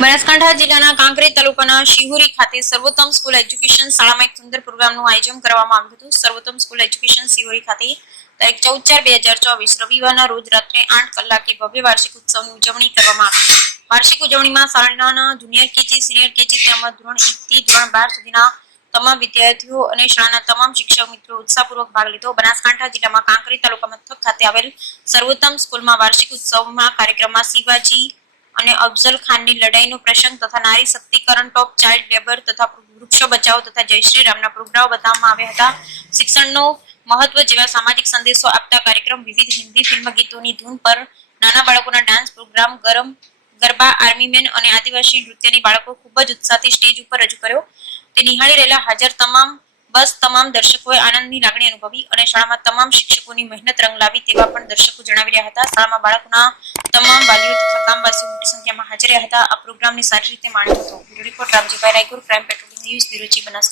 બનાસકાંઠા જિલ્લાના કાંકરેજ તાલુકાના શિહોરી ખાતે સર્વોત્તમ સ્કૂલ એજ્યુકેશન શાળામાં એક સુંદર પ્રોગ્રામનું આયોજન કરવામાં આવ્યું હતું। સર્વોત્તમ સ્કૂલ એજ્યુકેશન શિહોરી ખાતે તારીખ 14/4/2024 રવિવારના રોજ રાત્રે 8 કલાકે ભવ્ય વાર્ષિક ઉત્સવની ઉજવણી કરવામાં આવી। વાર્ષિક ઉજવણીમાં શાળાના જુનિયર કેજી, સિનિયર કેજી તેમજ ધોરણ 1 થી ધોરણ 12 સુધીના તમામ વિદ્યાર્થીઓ અને શાળાના તમામ શિક્ષક મિત્રો ઉત્સાહપૂર્વક ભાગ લીધો। બનાસકાંઠા જિલ્લામાં કાંકરેજ તાલુકા મથક ખાતે આવેલ સર્વોત્તમ સ્કૂલમાં વાર્ષિક ઉત્સવમાં કાર્યક્રમમાં શિવાજી અને અફઝલ ખાનની લડાઈનો પ્રસંગ તથા નારી શક્તિકરણ, ટોપ ચાઇલ્ડ લેબર તથા વૃક્ષો બચાવો તથા જય શ્રી રામના પ્રોગ્રામો બતાવવામાં આવ્યા હતા। શિક્ષણનો મહત્વ જેવા સામાજિક સંદેશો આપતા કાર્યક્રમ, વિવિધ હિન્દી ફિલ્મ ગીતોની ધૂન પર નાના બાળકોના dance program, garba, army man અને આદિવાસી નૃત્યની બાળકો ખૂબ જ ઉત્સાહથી સ્ટેજ ઉપર રજૂ કર્યો। તે નિહાળી રહેલા હાજર તમામ દર્શકોએ આનંદની લાગણી અનુભવી અને શાળામાં તમામ શિક્ષકોની મહેનત રંગ લાવી તેવા પણ દર્શકો જણાવી રહ્યા હતા। શાળામાં બાળકોના તમામ વાલીઓ તથા ગામવાસીઓ મોટી સંખ્યામાં હાજર રહ્યા હતા। આ પ્રોગ્રામને સારી રીતે માણ્યો હતો। Report Ramjibhai Raygur, crime patrolling news bureau, Banaskantha.